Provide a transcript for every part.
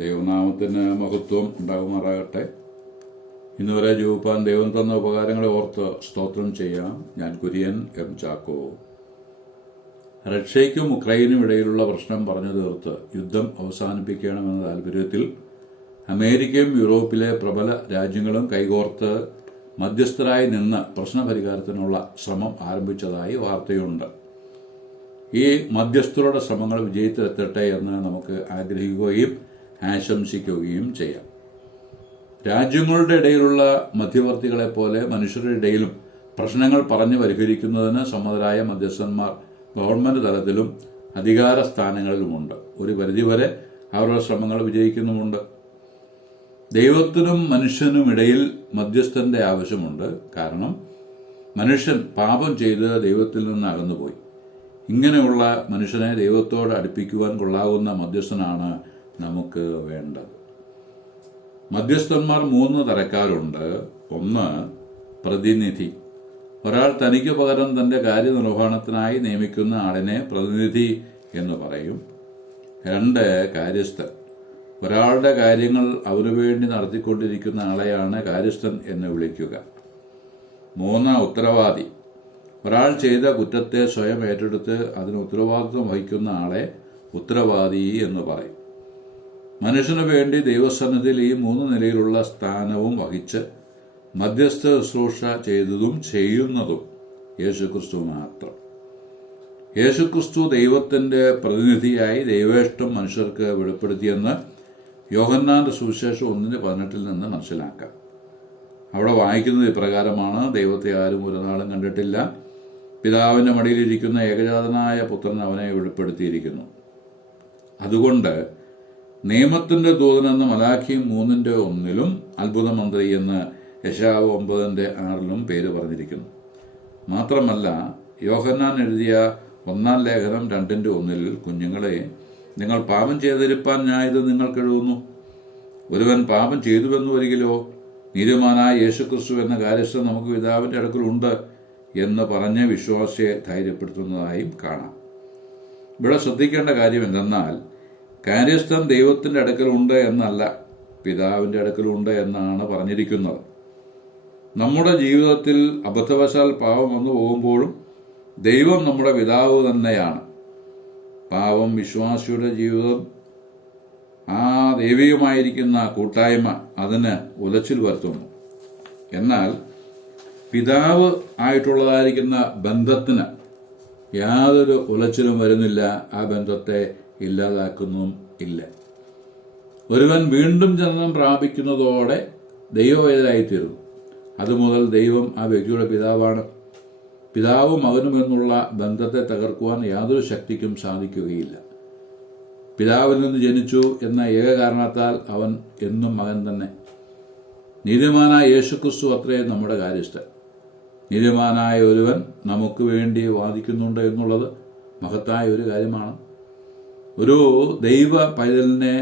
ദൈവനാമത്തിന് മഹത്വം ഉണ്ടാകുമാറാകട്ടെ. ഇന്നുവരെ ജീവിപ്പാൻ ദൈവം തന്ന ഉപകാരങ്ങളെ ഓർത്ത് സ്തോത്രം ചെയ്യാം. ഞാൻ കുര്യൻ എം ചാക്കോ. റഷ്യയ്ക്കും ഉക്രൈനും ഇടയിലുള്ള പ്രശ്നം പറഞ്ഞു തീർത്ത് യുദ്ധം അവസാനിപ്പിക്കണമെന്ന താൽപര്യത്തിൽ അമേരിക്കയും യൂറോപ്പിലെ പ്രബല രാജ്യങ്ങളും കൈകോർത്ത് മധ്യസ്ഥരായി നിന്ന് പ്രശ്നപരിഹാരത്തിനുള്ള ശ്രമം ആരംഭിച്ചതായി വാർത്തയുണ്ട്. ഈ മധ്യസ്ഥരുടെ ശ്രമങ്ങൾ വിജയത്തിലെത്തട്ടെ എന്ന് നമുക്ക് ആഗ്രഹിക്കുകയും ആശംസിക്കുകയും ചെയ്യാം. രാജ്യങ്ങളുടെ ഇടയിലുള്ള മധ്യവർത്തികളെ പോലെ മനുഷ്യരുടെ ഇടയിലും പ്രശ്നങ്ങൾ പറഞ്ഞു പരിഹരിക്കുന്നതിന് സമ്മതരായ മധ്യസ്ഥന്മാർ ഗവൺമെന്റ് തലത്തിലും അധികാര സ്ഥാനങ്ങളിലുമുണ്ട്. ഒരു പരിധിവരെ അവരുടെ ശ്രമങ്ങൾ വിജയിക്കുന്നുമുണ്ട്. ദൈവത്തിനും മനുഷ്യനും ഇടയിൽ മധ്യസ്ഥന്റെ ആവശ്യമുണ്ട്. കാരണം മനുഷ്യൻ പാപം ചെയ്ത് ദൈവത്തിൽ നിന്ന് അകന്നുപോയി. ഇങ്ങനെയുള്ള മനുഷ്യനെ ദൈവത്തോട് അടുപ്പിക്കുവാൻ കൊള്ളാവുന്ന മധ്യസ്ഥനാണ് നമുക്ക് വേണ്ടത്. മധ്യസ്ഥന്മാർ 3 തരക്കാരുണ്ട്. 1, പ്രതിനിധി. ഒരാൾ തനിക്ക് പകരം തന്റെ കാര്യനിർവഹണത്തിനായി നിയമിക്കുന്ന ആളിനെ പ്രതിനിധി എന്ന് പറയും. 2, കാര്യസ്ഥൻ. ഒരാളുടെ കാര്യങ്ങൾ അവനു വേണ്ടി നടത്തിക്കൊണ്ടിരിക്കുന്ന ആളെയാണ് കാര്യസ്ഥൻ എന്ന് വിളിക്കുക. 3, ഉത്തരവാദി. ഒരാൾ ചെയ്ത കുറ്റത്തെ സ്വയം ഏറ്റെടുത്ത് അതിന് ഉത്തരവാദിത്വം വഹിക്കുന്ന ആളെ ഉത്തരവാദി എന്ന് പറയും. മനുഷ്യനു വേണ്ടി ദൈവസന്നിധിയിൽ ഈ 3 നിലയിലുള്ള സ്ഥാനവും വഹിച്ച് മധ്യസ്ഥ ശുശ്രൂഷ ചെയ്തതും ചെയ്യുന്നതും യേശുക്രിസ്തു മാത്രം. യേശുക്രിസ്തു ദൈവത്തിന്റെ പ്രതിനിധിയായി ദൈവേഷ്ടം മനുഷ്യർക്ക് വെളിപ്പെടുത്തിയെന്ന് യോഹന്നാന്റെ സുവിശേഷം 1:18 നിന്ന് മനസ്സിലാക്കാം. അവിടെ വായിക്കുന്നത് ഇപ്രകാരമാണ്: ദൈവത്തെ ആരും ഒരു നാളും കണ്ടിട്ടില്ല, പിതാവിന്റെ മടിയിലിരിക്കുന്ന ഏകജാതനായ പുത്രൻ അവനെ വെളിപ്പെടുത്തിയിരിക്കുന്നു. അതുകൊണ്ട് നിയമത്തിന്റെ ദൂതനെന്ന് മലാഖി 3:1 അത്ഭുതമന്ത്രി എന്ന് യെശയ്യാവ് 9:6 പേര് പറഞ്ഞിരിക്കുന്നു. മാത്രമല്ല, യോഹന്നാൻ എഴുതിയ 1 ലേഖനം 2:1 കുഞ്ഞുങ്ങളെ, നിങ്ങൾ പാപം ചെയ്തിരിപ്പാൻ ഞാൻ ഇത് നിങ്ങൾക്ക് എഴുതുന്നു. ഒരുവൻ പാപം ചെയ്തുവെന്ന് വരികിലോ നീതിമാനായ യേശുക്രിസ്തു എന്ന കാര്യസ്ഥൻ നമുക്ക് പിതാവിന്റെ അടുക്കലുണ്ട് എന്ന് പറഞ്ഞ് വിശ്വാസിയെ ധൈര്യപ്പെടുത്തുന്നതായും കാണാം. ഇവിടെ ശ്രദ്ധിക്കേണ്ട കാര്യം എന്തെന്നാൽ, കാര്യസ്ഥൻ ദൈവത്തിന്റെ അടുക്കലുണ്ട് എന്നല്ല, പിതാവിന്റെ അടുക്കലുണ്ട് എന്നാണ് പറഞ്ഞിരിക്കുന്നത്. നമ്മുടെ ജീവിതത്തിൽ അബദ്ധവശാൽ പാപം വന്നു പോകുമ്പോഴും ദൈവം നമ്മുടെ പിതാവ് തന്നെയാണ്. പാപം വിശ്വാസിയുടെ ജീവിതം, ആ ദൈവികമായിരിക്കുന്ന കൂട്ടായ്മ അതിന് ഉലച്ചിൽ വരുത്തുന്നു. എന്നാൽ പിതാവ് ആയിട്ടുള്ളതായിരിക്കുന്ന ബന്ധത്തിന് യാതൊരു ഉലച്ചിലും വരുന്നില്ല. ആ ബന്ധത്തെ ഇല്ലാതാക്കുന്നും ഇല്ല. ഒരുവൻ വീണ്ടും ജനനം പ്രാപിക്കുന്നതോടെ ദൈവവേദനായിത്തീരുന്നു. അതുമുതൽ ദൈവം ആ വ്യക്തിയുടെ പിതാവാണ്. പിതാവും മകനും എന്നുള്ള ബന്ധത്തെ തകർക്കുവാൻ യാതൊരു ശക്തിക്കും സാധിക്കുകയില്ല. പിതാവിൽ നിന്ന് ജനിച്ചു എന്ന ഏക കാരണത്താൽ അവൻ എന്നും മകൻ തന്നെ. നീതിമാനായ യേശുക്രിസ്തു അത്രേ നമ്മുടെ കാര്യസ്ഥൻ. നീതിമാനായ ഒരുവൻ നമുക്ക് വേണ്ടി വാദിക്കുന്നുണ്ട് എന്നുള്ളത് മഹത്തായ ഒരു കാര്യമാണ്. ഒരു ദൈവ പൈതലിനെ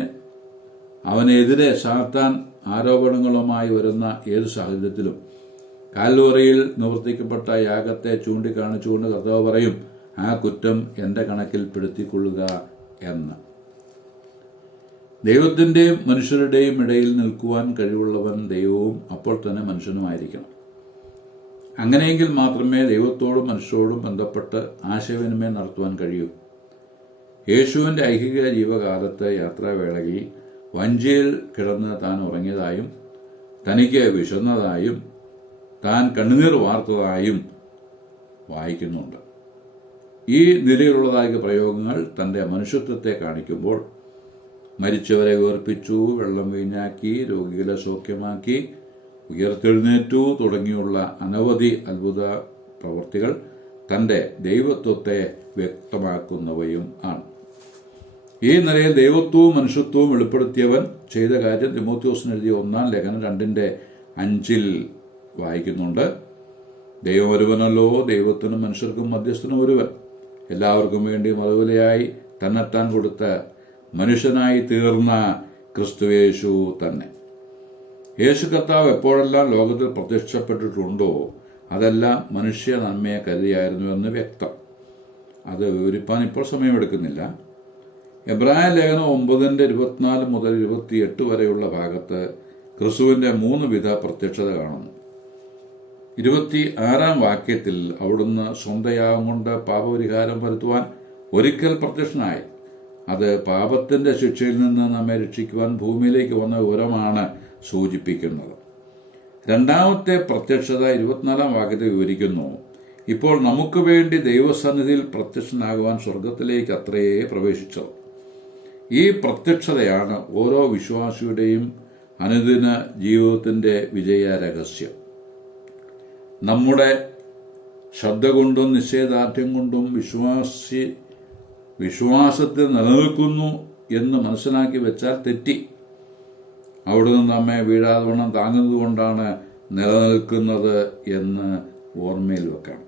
അവനെതിരെ സാത്താൻ ആരോപണങ്ങളുമായി വരുന്ന ഏത് സാഹചര്യത്തിലും കാൽവറിയിൽ നിവർത്തിക്കപ്പെട്ട യാഗത്തെ ചൂണ്ടിക്കാണിച്ചുകൊണ്ട് കർത്താവ് പറയും, ആ കുറ്റം എന്റെ കണക്കിൽ പെടുത്തിക്കൊള്ളുക എന്ന്. ദൈവത്തിന്റെയും മനുഷ്യരുടെയും ഇടയിൽ നിൽക്കുവാൻ കഴിവുള്ളവൻ ദൈവവും അപ്പോൾ തന്നെ മനുഷ്യനുമായിരിക്കണം. അങ്ങനെയെങ്കിൽ മാത്രമേ ദൈവത്തോടും മനുഷ്യരോടും ബന്ധപ്പെട്ട് ആശയവിനിമയം നടത്തുവാൻ കഴിയൂ. യേശുവിന്റെ ഐഹിക ജീവകാലത്തെ യാത്രാവേളയിൽ വഞ്ചിയിൽ കിടന്ന് താൻ ഉറങ്ങിയതായും തനിക്ക് വിശന്നതായും താൻ കണ്ണുനീർ വാർത്തതായും വായിക്കുന്നുണ്ട്. ഈ നിലയിലുള്ളതായ പ്രയോഗങ്ങൾ തന്റെ മനുഷ്യത്വത്തെ കാണിക്കുമ്പോൾ മരിച്ചവരെ ഉയർപ്പിച്ചു, വെള്ളം വീഞ്ഞാക്കി, രോഗികളെ സൗഖ്യമാക്കി, ഉയർത്തെഴുന്നേറ്റു തുടങ്ങിയുള്ള അനവധി അത്ഭുത പ്രവൃത്തികൾ തന്റെ ദൈവത്വത്തെ വ്യക്തമാക്കുന്നവയും ആണ്. ഈ നിലയിൽ ദൈവത്വവും മനുഷ്യത്വവും വെളിപ്പെടുത്തിയവൻ ചെയ്ത കാര്യം തിമോഥെയോസിന് എഴുതിയ 1 ലേഖനം 2:5 വായിക്കുന്നുണ്ട്. ദൈവം ഒരുവനല്ലോ, ദൈവത്തിനും മനുഷ്യർക്കും മധ്യസ്ഥനും ഒരുവൻ, എല്ലാവർക്കും വേണ്ടി മറുവിലയായി തന്നെത്താൻ കൊടുത്ത മനുഷ്യനായി തീർന്ന ക്രിസ്തുയേശു തന്നെ. യേശു കർത്താവ് എപ്പോഴെല്ലാം ലോകത്തിൽ പ്രത്യക്ഷപ്പെട്ടിട്ടുണ്ടോ അതെല്ലാം മനുഷ്യ നന്മയെ കരുതിയായിരുന്നുവെന്ന് വ്യക്തം. അത് വിവരിപ്പാൻ ഇപ്പോൾ സമയമെടുക്കുന്നില്ല. എബ്രായ ലേഖനം 9:24 മുതൽ 28 വരെയുള്ള ഭാഗത്ത് ക്രിസ്തുവിന്റെ 3 വിധ പ്രത്യക്ഷത കാണുന്നു. 26 വാക്യത്തിൽ അവിടുന്ന് സ്വന്തം യാഗം കൊണ്ട് പാപപരിഹാരം വരുത്തുവാൻ ഒരിക്കൽ പ്രത്യക്ഷനായി. അത് പാപത്തിന്റെ ശിക്ഷയിൽ നിന്ന് നമ്മെ രക്ഷിക്കുവാൻ ഭൂമിയിലേക്ക് വന്ന വിവരമാണ് സൂചിപ്പിക്കുന്നത്. രണ്ടാമത്തെ പ്രത്യക്ഷത 24 വാക്യത്തിൽ വിവരിക്കുന്നു. ഇപ്പോൾ നമുക്ക് വേണ്ടി ദൈവസന്നിധിയിൽ പ്രത്യക്ഷനാകുവാൻ സ്വർഗത്തിലേക്ക് അത്രയേ പ്രവേശിച്ചത്. ഈ പ്രത്യക്ഷതയാണ് ഓരോ വിശ്വാസിയുടെയും അനുദിന ജീവിതത്തിന്റെ വിജയ രഹസ്യം. നമ്മുടെ ശ്രദ്ധ കൊണ്ടും നിശ്ചയദാർഢ്യം കൊണ്ടും വിശ്വാസത്തിൽ നിലനിൽക്കുന്നു എന്ന് മനസ്സിലാക്കി വെച്ചാൽ തെറ്റി. അവിടുന്ന് നമ്മെ വീഴാതെ വണ്ണം താങ്ങുന്നത് കൊണ്ടാണ് നിലനിൽക്കുന്നത് എന്ന് ഓർമ്മയിൽ വെക്കണം.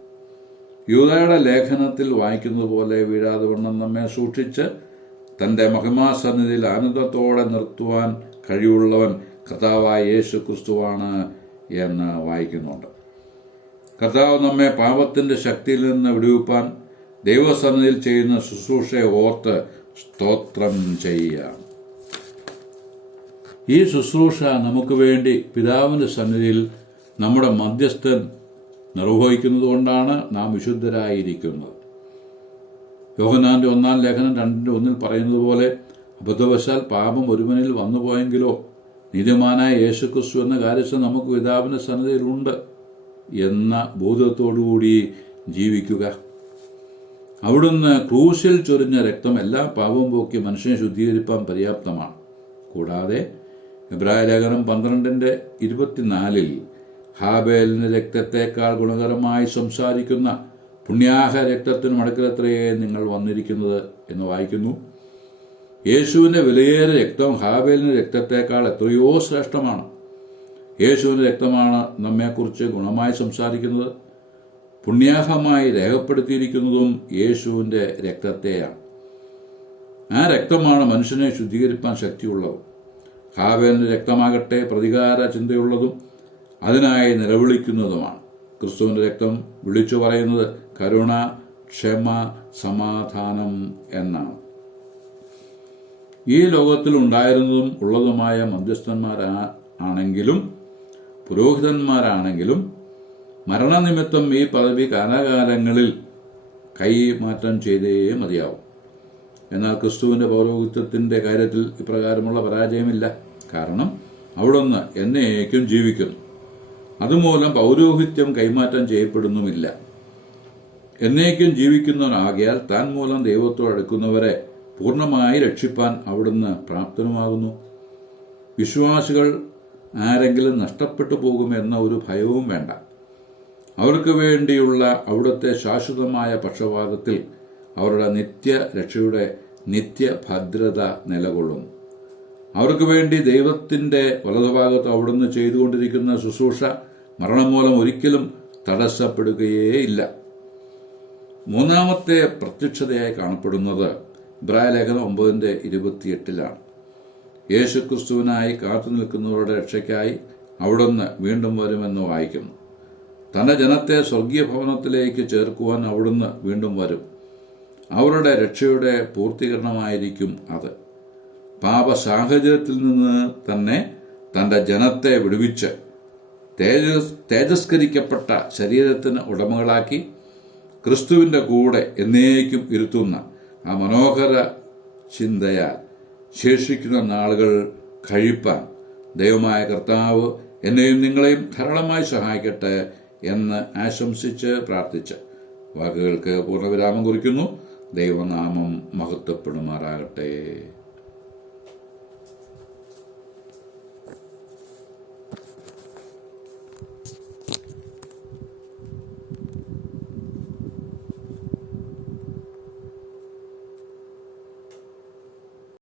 യൂദായുടെ ലേഖനത്തിൽ വായിക്കുന്നത് പോലെ വീഴാതെ വണ്ണം നമ്മെ സൂക്ഷിച്ച് തന്റെ മഹിമാസന്നിധിയിൽ ആനന്ദത്തോടെ നിർത്തുവാൻ കഴിവുള്ളവൻ കർത്താവായ യേശു ക്രിസ്തുവാണ് എന്ന് വായിക്കുന്നുണ്ട്. കർത്താവ് നമ്മെ പാപത്തിന്റെ ശക്തിയിൽ നിന്ന് വിടുവിപ്പാൻ ദൈവസന്നിധിയിൽ ചെയ്യുന്ന ശുശ്രൂഷയെ ഓർത്ത് സ്തോത്രം ചെയ്യാം. ഈ ശുശ്രൂഷ നമുക്ക് വേണ്ടി പിതാവിന്റെ സന്നിധിയിൽ നമ്മുടെ മധ്യസ്ഥൻ നിർവഹിക്കുന്നത് കൊണ്ടാണ് നാം വിശുദ്ധരായിരിക്കുന്നത്. യോഹന്നാന്റെ 1-ാം ലേഖനം 2:1 പറയുന്നത് പോലെ, അബദ്ധവശാൽ പാപം ഒരുവനിൽ വന്നുപോയെങ്കിലോ നീതിമാനായ യേശുക്രിസ്തു എന്ന കാര്യസ്ഥൻ നമുക്ക് പിതാവിന്റെ സന്നിധിയിലുണ്ട് എന്ന ബോധത്തോടുകൂടി ജീവിക്കുക. അവിടുന്ന് ക്രൂശിൽ ചൊരിഞ്ഞ രക്തം എല്ലാ പാപവും പോക്കി മനുഷ്യനെ ശുദ്ധീകരിപ്പാൻ പര്യാപ്തമാണ്. കൂടാതെ എബ്രായ ലേഖനം 12:24 ഹാബേലിന്റെ രക്തത്തെക്കാൾ ഗുണകരമായി സംസാരിക്കുന്ന പുണ്യാഹ രക്തത്തിനും അടുക്കലത്രയേ നിങ്ങൾ വന്നിരിക്കുന്നത് എന്ന് വായിക്കുന്നു. യേശുവിന്റെ വിലയേറിയ രക്തം ഹാബേലിന്റെ രക്തത്തെക്കാൾ എത്രയോ ശ്രേഷ്ഠമാണ്. യേശുവിന്റെ രക്തമാണ് നമ്മെക്കുറിച്ച് ഗുണമായി സംസാരിക്കുന്നത്. പുണ്യാഹമായി രേഖപ്പെടുത്തിയിരിക്കുന്നതും യേശുവിന്റെ രക്തത്തെയാണ്. ആ രക്തമാണ് മനുഷ്യനെ ശുദ്ധീകരിപ്പാൻ ശക്തിയുള്ളത്. ഹാബേലിന്റെ രക്തമാകട്ടെ പ്രതികാര ചിന്തയുള്ളതും അതിനായി നിലവിളിക്കുന്നതുമാണ്. ക്രിസ്തുവിന്റെ രക്തം വിളിച്ചു പറയുന്നത് കരുണ, ക്ഷമ, സമാധാനം എന്നാണ്. ഈ ലോകത്തിൽ ഉണ്ടായിരുന്നതും ഉള്ളതുമായ മധ്യസ്ഥന്മാരാണെങ്കിലും പുരോഹിതന്മാരാണെങ്കിലും മരണനിമിത്തം ഈ പദവി കാലാകാലങ്ങളിൽ കൈമാറ്റം ചെയ്തേ മതിയാവും. എന്നാൽ ക്രിസ്തുവിന്റെ പൗരോഹിത്യത്തിന്റെ കാര്യത്തിൽ ഇപ്രകാരമുള്ള പരാജയമില്ല. കാരണം അവിടുന്ന് എന്നേക്കും ജീവിക്കുന്നു. അതുമൂലം പൗരോഹിത്യം കൈമാറ്റം ചെയ്യപ്പെടുന്നുമില്ല. എന്നേക്കും ജീവിക്കുന്നവനാകിയാൽ താൻ മൂലം ദൈവത്തോട് അടുക്കുന്നവരെ പൂർണ്ണമായി രക്ഷിപ്പാൻ അവിടുന്ന് പ്രാപ്തനുമാകുന്നു. വിശ്വാസികൾ ആരെങ്കിലും നഷ്ടപ്പെട്ടു പോകുമെന്ന ഒരു ഭയവും വേണ്ട. അവർക്ക് വേണ്ടിയുള്ള അവിടുത്തെ ശാശ്വതമായ പക്ഷപാതത്തിൽ അവരുടെ നിത്യരക്ഷയുടെ നിത്യഭദ്രത നിലകൊള്ളുന്നു. അവർക്ക് വേണ്ടി ദൈവത്തിന്റെ വലതുഭാഗത്ത് അവിടുന്ന് ചെയ്തുകൊണ്ടിരിക്കുന്ന ശുശ്രൂഷ മരണം മൂലം ഒരിക്കലും തടസ്സപ്പെടുകയേയില്ല. മൂന്നാമത്തെ പ്രത്യക്ഷതയായി കാണപ്പെടുന്നത് എബ്രായ ലേഖനം 9:28 യേശുക്രിസ്തുവിനായി കാത്തു നിൽക്കുന്നവരുടെ രക്ഷയ്ക്കായി അവിടുന്ന് വീണ്ടും വരുമെന്ന് വായിക്കുന്നു. തന്റെ ജനത്തെ സ്വർഗീയ ഭവനത്തിലേക്ക് ചേർക്കുവാൻ അവിടുന്ന് വീണ്ടും വരും. അവരുടെ രക്ഷയുടെ പൂർത്തീകരണമായിരിക്കും അത്. പാപ സാഹചര്യത്തിൽ നിന്ന് തന്നെ തന്റെ ജനത്തെ വിടുവിച്ച് തേജസ്കരിക്കപ്പെട്ട ശരീരത്തിന് ഉടമകളാക്കി ക്രിസ്തുവിന്റെ കൂടെ എന്നേക്കും ഇരുത്തുന്ന ആ മനോഹര ചിന്തയാൽ ശേഷിക്കുന്ന നാളുകൾ കഴിപ്പാൻ ദൈവമായ കർത്താവ് എന്നെയും നിങ്ങളെയും ധാരാളമായി സഹായിക്കട്ടെ എന്ന് ആശംസിച്ച് പ്രാർത്ഥിച്ച് വാക്കുകൾക്ക് പൂർണ്ണവിരാമം കുറിക്കുന്നു. ദൈവനാമം മഹത്വപ്പെടുമാറാകട്ടെ.